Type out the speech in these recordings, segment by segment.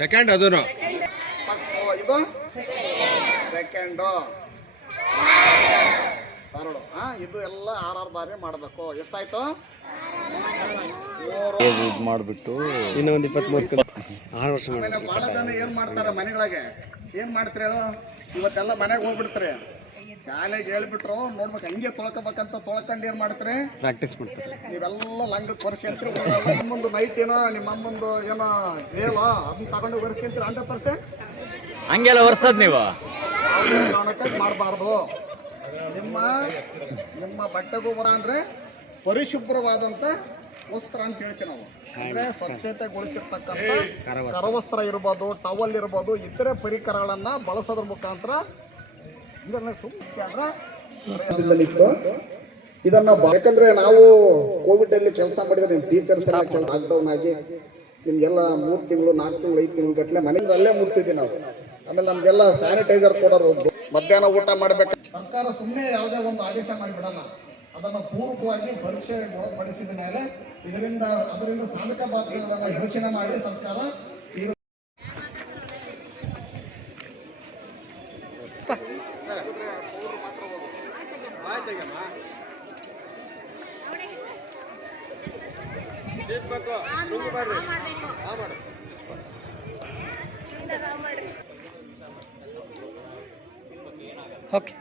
Second ಅದನ್ನು first ಇದು second third. ಇದು ಎಲ್ಲ 6 ಬಾರಿ ಮಾಡಬೇಕು. ಎಷ್ಟಾಯ್ತು? ಮಾಡಿಬಿಟ್ಟು ಇನ್ನೂ ಒಂದು 23 6 ವರ್ಷ ಆಮೇಲೆ ಭಾಳ ಜನ ಏನು ಮಾಡ್ತಾರೆ ಮನೆಗಳಿಗೆ, ಏನು ಮಾಡ್ತಾರೆ ಹೇಳು, ಇವತ್ತೆಲ್ಲ ಮನೆಗೆ ಹೋಗ್ಬಿಡ್ತಾರೆ, ಶಾಲೆಗೆ ಹೇಳ್ಬಿಟ್ರು ನೋಡ್ಬೇಕು ಹಂಗೆ ತೊಳ್ಕೊಬೇಕಂತ ತೊಳ್ಕೊಂಡು ಏನು ಮಾಡ್ತಾರೆ, ಪ್ರಾಕ್ಟೀಸ್ ಮಾಡ್ತಾರೆ. ನೀವೆಲ್ಲ ಲಂಗ ಕೊರ್ಸ್ಕೊಂತೀರಿ. ನಿಮ್ಮೊಂದು ನೈಟ್ ಏನೋ ನಿಮ್ಮ ಅಮ್ಮಂದು ಏನೋ ಹೇಳೋ ಅದನ್ನ ತಗೊಂಡು ಒರೆಸ್ಕೊಂತೀರಿ 100%. ಹಂಗೆಲ್ಲ ಒರ್ಸೋದು ನೀವು ಯಾವುದೇ ಕಾರಣಕ್ಕೆ ಮಾಡಬಾರ್ದು. ನಿಮ್ಮ ಬಟ್ಟೆಗೂ ಬರ ಅಂದರೆ ಪರಿಶುಭ್ರವಾದಂಥ ವಸ್ತ್ರ ಅಂತ ಹೇಳ್ತೀವಿ ನಾವು. ಅಂದರೆ ಸ್ವಚ್ಛತೆಗೊಳಿಸಿರ್ತಕ್ಕಂಥ ಕರವಸ್ತ್ರ ಇರ್ಬೋದು, ಟವಲ್ ಇರ್ಬೋದು, ಇತರೆ ಪರಿಕರಗಳನ್ನು ಬಳಸೋದ್ರ ಮುಖಾಂತರ ಇದನ್ನ. ಯಾಕಂದ್ರೆ ನಾವು ಕೋವಿಡ್ ಅಲ್ಲಿ ಕೆಲಸ ಮಾಡಿದ್ರೆ ನಿಮ್ಮ ಟೀಚರ್ಸ್ ಎಲ್ಲ ಕೆಲಸ ಲಾಕ್ಡೌನ್ ಆಗಿ ನಿಮ್ಗೆಲ್ಲ 3 ತಿಂಗಳು 4 ತಿಂಗಳು 5 ತಿಂಗಳು ಗಟ್ಟಲೆ ಮನೆಯಿಂದ ಅಲ್ಲೇ ಮುಗಿಸಿದ್ವಿ ನಾವು. ಆಮೇಲೆ ನಮ್ಗೆಲ್ಲ ಸ್ಯಾನಿಟೈಸರ್ ಕೊಡೋರು. ಮಧ್ಯಾಹ್ನ ಊಟ ಮಾಡ್ಬೇಕು. ಸರ್ಕಾರ ಸುಮ್ಮನೆ ಯಾವುದೇ ಒಂದು ಆದೇಶ ಮಾಡಿಬಿಡಲ್ಲ, ಅದನ್ನು ಪೂರ್ವಕವಾಗಿ ಪರೀಕ್ಷೆ ಒಳಪಡಿಸಿದ ಮೇಲೆ ಅದರಿಂದ ಸಾಧಕ ಬಾಧಕಗಳನ್ನು ಯೋಚನೆ ಮಾಡಿ ಸರ್ಕಾರ ಓಕೆ.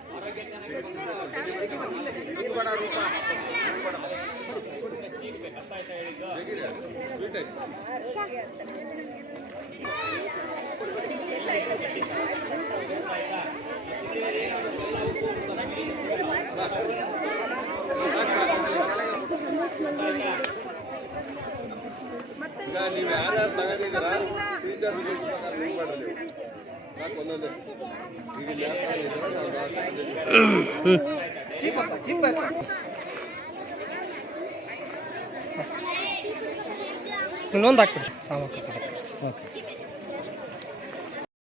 ಈಗ ನೀವು ಯಾರ್ಯಾರು ತಗೊಂಡಿದ್ದೀರಾ ಟೀಚರ್ ಮಾಡ್ರಿ ನೀವು ಯಾಕೆ ಒಂದೊಂದೇ ಈಗ ಇನ್ನೊಂದು ಹಾಕ್ಬಿಡಿ ಸಾಮಕ್ಕೆ. ಓಕೆ.